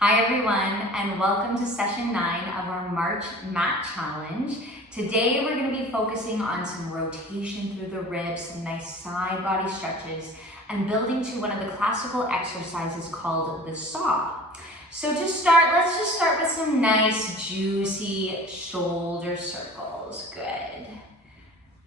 Hi everyone, and welcome to session 9 of our March Mat Challenge. Today we're going to be focusing on some rotation through the ribs, some nice side body stretches, and building to one of the classical exercises called the saw. So to start, let's just start with some nice juicy shoulder circles. Good.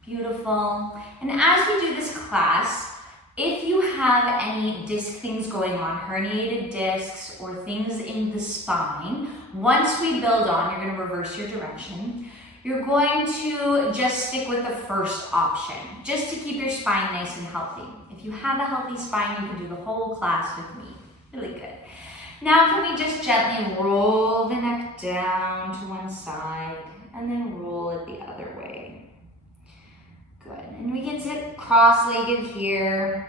Beautiful. And as we do this class, if you have any disc things going on, herniated discs or things in the spine, once we build on, you're going to reverse your direction. You're going to just stick with the first option, just to keep your spine nice and healthy. If you have a healthy spine, you can do the whole class with me. Really good. Now can we just gently roll the neck down to one side and then roll it the other way. Good, and we can sit cross-legged here.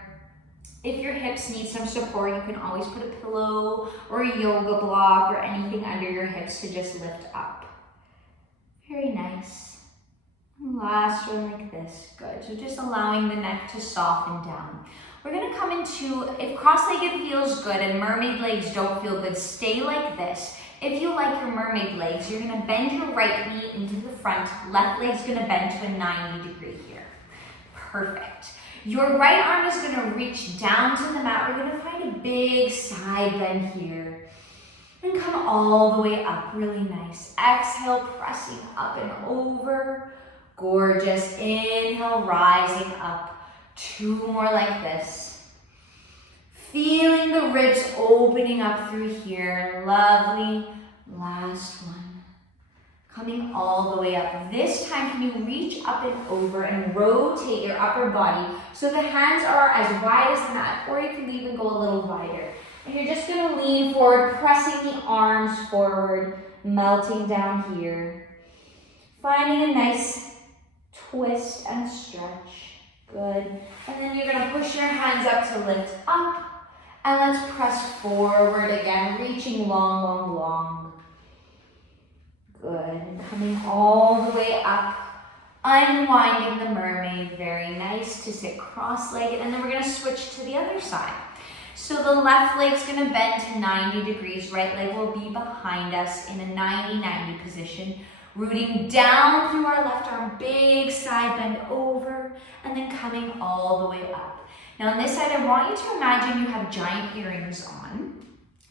If your hips need some support, you can always put a pillow or a yoga block or anything under your hips to just lift up. Very nice. And last one like this, good. So just allowing the neck to soften down. We're gonna come into, if cross-legged feels good and mermaid legs don't feel good, stay like this. If you like your mermaid legs, you're gonna bend your right knee into the front, left leg's gonna bend to a 90 degree here. Perfect. Your right arm is gonna reach down to the mat. We're gonna find a big side bend here. And come all the way up, really nice. Exhale, pressing up and over. Gorgeous. Inhale, rising up. 2 more like this. Feeling the ribs opening up through here. Lovely. Last one. Coming all the way up. This time, can you reach up and over and rotate your upper body so the hands are as wide as the mat, or you can even go a little wider. And you're just gonna lean forward, pressing the arms forward, melting down here. Finding a nice twist and stretch. Good. And then you're gonna push your hands up to lift up. And let's press forward again, reaching long, long, long. Good, and coming all the way up, unwinding the mermaid, very nice to sit cross-legged, and then we're gonna switch to the other side. So the left leg's gonna bend to 90 degrees, right leg will be behind us in a 90-90 position, rooting down through our left arm, big side bend over, and then coming all the way up. Now on this side, I want you to imagine you have giant earrings on.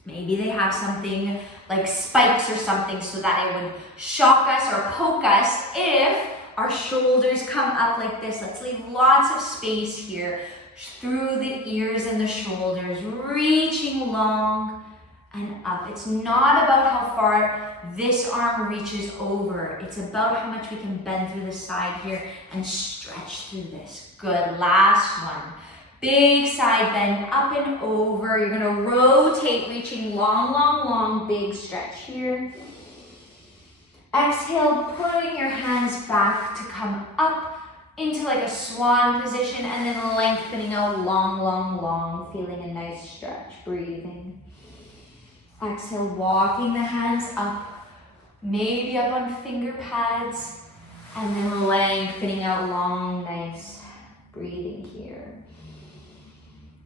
Maybe they have something like spikes or something so that it would shock us or poke us if our shoulders come up like this. Let's leave lots of space here through the ears and the shoulders, reaching long and up. It's not about how far this arm reaches over. It's about how much we can bend through the side here and stretch through this. Good, last one. Big side bend, up and over. You're gonna rotate, reaching long, long, long, big stretch here. Exhale, putting your hands back to come up into like a swan position and then lengthening out long, long, long, feeling a nice stretch, breathing. Exhale, walking the hands up, maybe up on finger pads, and then lengthening out long, nice, breathing here.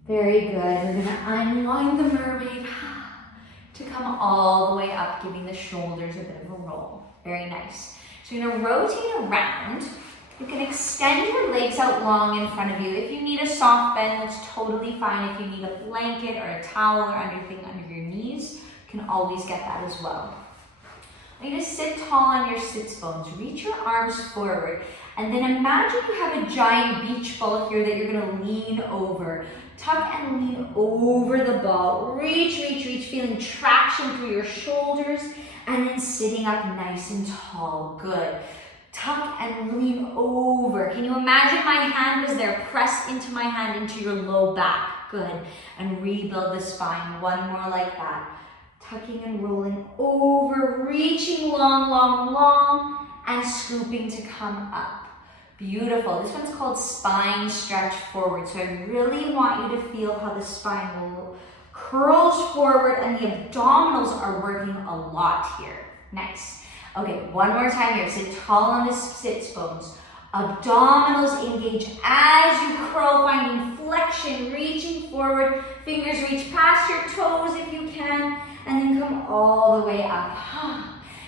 Very good. We're gonna unwind the mermaid to come all the way up, giving the shoulders a bit of a roll. Very nice. So you're gonna rotate around. You can extend your legs out long in front of you. If you need a soft bend, that's totally fine. If you need a blanket or a towel or anything under your knees, you can always get that as well. You're gonna sit tall on your sits bones. Reach your arms forward. And then imagine you have a giant beach ball here that you're gonna lean over. Tuck and lean over the ball. Reach, reach, reach, feeling traction through your shoulders, and then sitting up nice and tall. Good. Tuck and lean over. Can you imagine my hand was there? Press into my hand into your low back. Good. And rebuild the spine. One more like that. Tucking and rolling over, reaching long, long, long, and scooping to come up. Beautiful. This one's called spine stretch forward. So I really want you to feel how the spine will curls forward and the abdominals are working a lot here. Nice. Okay, one more time here. Sit tall on the sits bones. Abdominals engage as you curl, finding flexion, reaching forward. Fingers reach past your toes if you can. And then them all the way up.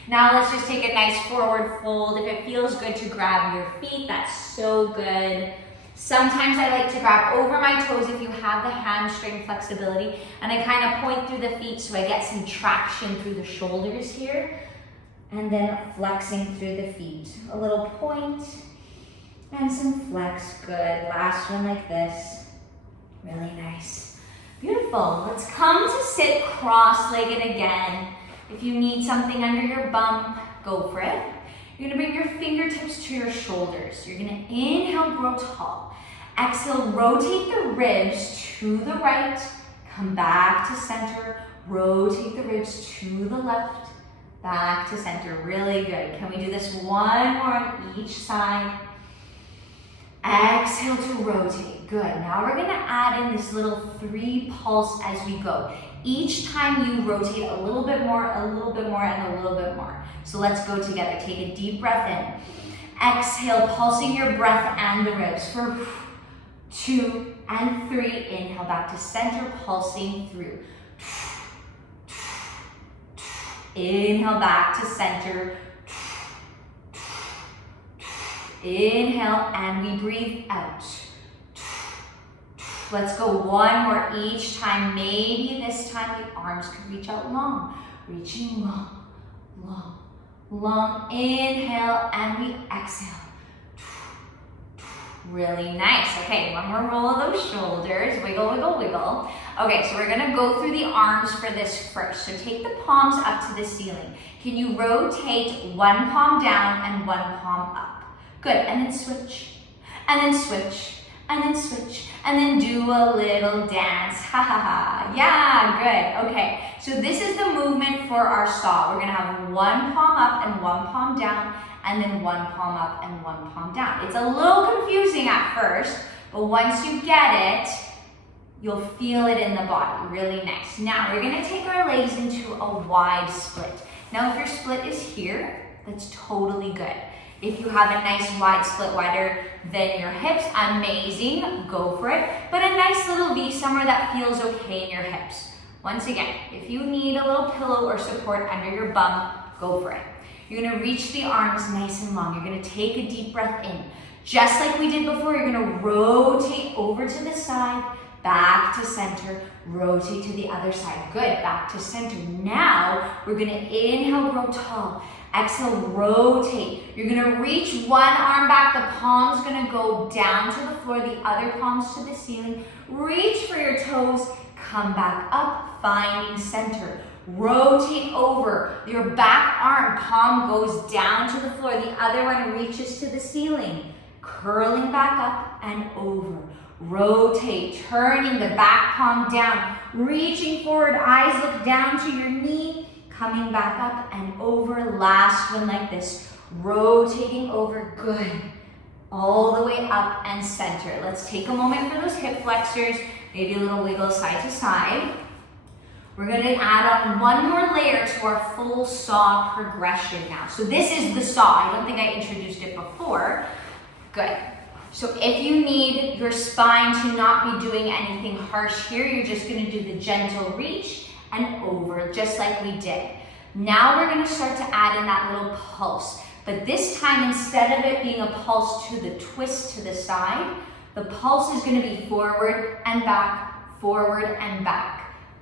Now let's just take a nice forward fold. If it feels good to grab your feet, that's so good. Sometimes I like to grab over my toes if you have the hamstring flexibility, and I kind of point through the feet so I get some traction through the shoulders here, and then flexing through the feet. A little point and some flex. Good. Last one like this. Really nice. Beautiful. Let's come to sit cross-legged again. If you need something under your bum, go for it. You're gonna bring your fingertips to your shoulders. You're gonna inhale, grow tall. Exhale, rotate the ribs to the right. Come back to center. Rotate the ribs to the left. Back to center. Really good. Can we do this one more on each side? Exhale to rotate. Good. Now we're gonna add in this little 3 pulse as we go. Each time you rotate a little bit more, and a little bit more. So let's go together. Take a deep breath in. Exhale, pulsing your breath and the ribs for 2 and 3. Inhale back to center, pulsing through. Inhale back to center. Inhale, and we breathe out. Let's go one more each time. Maybe this time the arms could reach out long. Reaching long, long, long. Inhale, and we exhale. Really nice. Okay, one more roll of those shoulders. Wiggle, wiggle, wiggle. Okay, so we're gonna go through the arms for this first. So take the palms up to the ceiling. Can you rotate one palm down and one palm up? Good, and then switch, and then switch, and then switch, and then do a little dance. Ha ha ha. Yeah, good. Okay, so this is the movement for our saw. We're gonna have one palm up and one palm down, and then one palm up and one palm down. It's a little confusing at first, but once you get it, you'll feel it in the body. Really nice. Now we're gonna take our legs into a wide split. Now if your split is here, that's totally good. If you have a nice wide split, wider than your hips, amazing, go for it. But a nice little V somewhere that feels okay in your hips. Once again, if you need a little pillow or support under your bum, go for it. You're gonna reach the arms nice and long. You're gonna take a deep breath in. Just like we did before, you're gonna rotate over to the side, back to center, rotate to the other side. Good, back to center. Now, we're gonna inhale, grow tall. Exhale, rotate. You're gonna reach one arm back, the palm's gonna go down to the floor, the other palm's to the ceiling. Reach for your toes, come back up, finding center. Rotate over. Your back arm, palm goes down to the floor, the other one reaches to the ceiling. Curling back up and over. Rotate, turning the back palm down, reaching forward, eyes look down to your knee. Coming back up and over, last one like this. Rotating over, good. All the way up and center. Let's take a moment for those hip flexors, maybe a little wiggle side to side. We're gonna add on one more layer to our full saw progression now. So this is the saw. I don't think I introduced it before. Good. So if you need your spine to not be doing anything harsh here, you're just gonna do the gentle reach and over, just like we did. Now we're gonna start to add in that little pulse, but this time instead of it being a pulse to the twist to the side, the pulse is gonna be forward and back,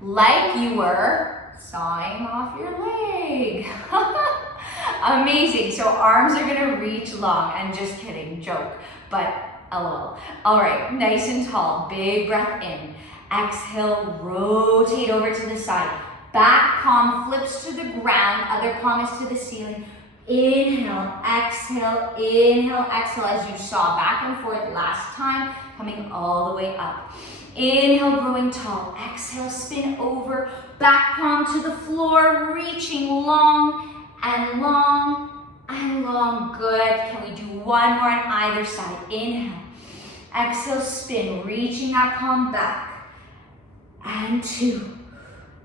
like you were sawing off your leg. Amazing, so arms are gonna reach long, and just kidding, joke, but lol. All right, nice and tall, big breath in. Exhale, rotate over to the side. Back palm flips to the ground, other palm is to the ceiling. Inhale, exhale as you saw back and forth last time, coming all the way up. Inhale, growing tall. Exhale, spin over, back palm to the floor, reaching long and long and long. Good. Can we do one more on either side? Inhale, exhale, spin, reaching that palm back. And 2,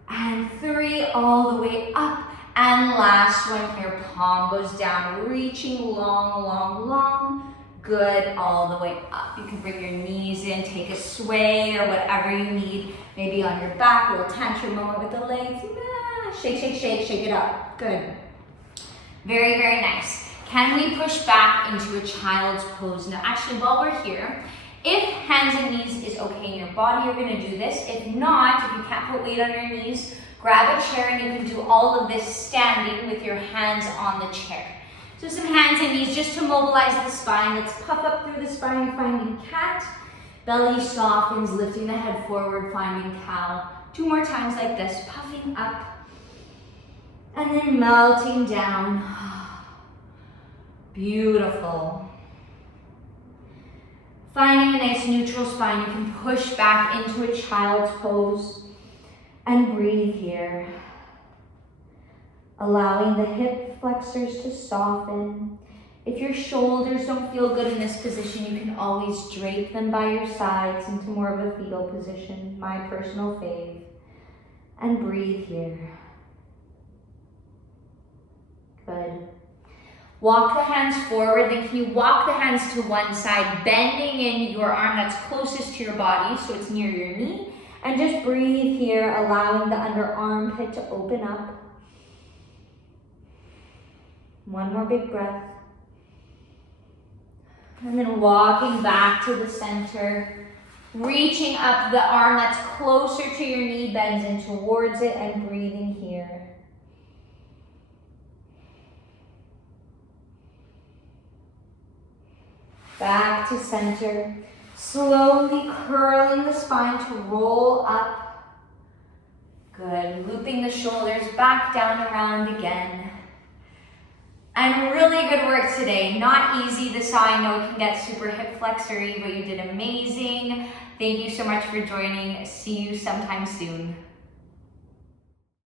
and 3, all the way up. And last one here, palm goes down, reaching long, long, long. Good, all the way up. You can bring your knees in, take a sway or whatever you need. Maybe on your back, a little tantrum moment with the legs. Shake, shake, shake, shake it up. Good. Very, very nice. Can we push back into a child's pose? Now, actually, while we're here, if hands and knees is okay in your body, you're gonna do this. If not, if you can't put weight on your knees, grab a chair and you can do all of this standing with your hands on the chair. So some hands and knees just to mobilize the spine. Let's puff up through the spine, finding cat. Belly softens, lifting the head forward, finding cow. 2 more times like this, puffing up and then melting down. Beautiful. Finding a nice neutral spine, you can push back into a child's pose and breathe here. Allowing the hip flexors to soften. If your shoulders don't feel good in this position, you can always drape them by your sides into more of a fetal position, my personal fave. And breathe here. Good. Walk the hands forward, then can you walk the hands to one side, bending in your arm that's closest to your body, so it's near your knee. And just breathe here, allowing the under armpit to open up. One more big breath. And then walking back to the center, reaching up the arm that's closer to your knee, bends in towards it, and breathing here. Back to center, slowly curling the spine to roll up. Good, looping the shoulders back down around again. And really good work today. Not easy, this I know it can get super hip flexory, but you did amazing. Thank you so much for joining. See you sometime soon.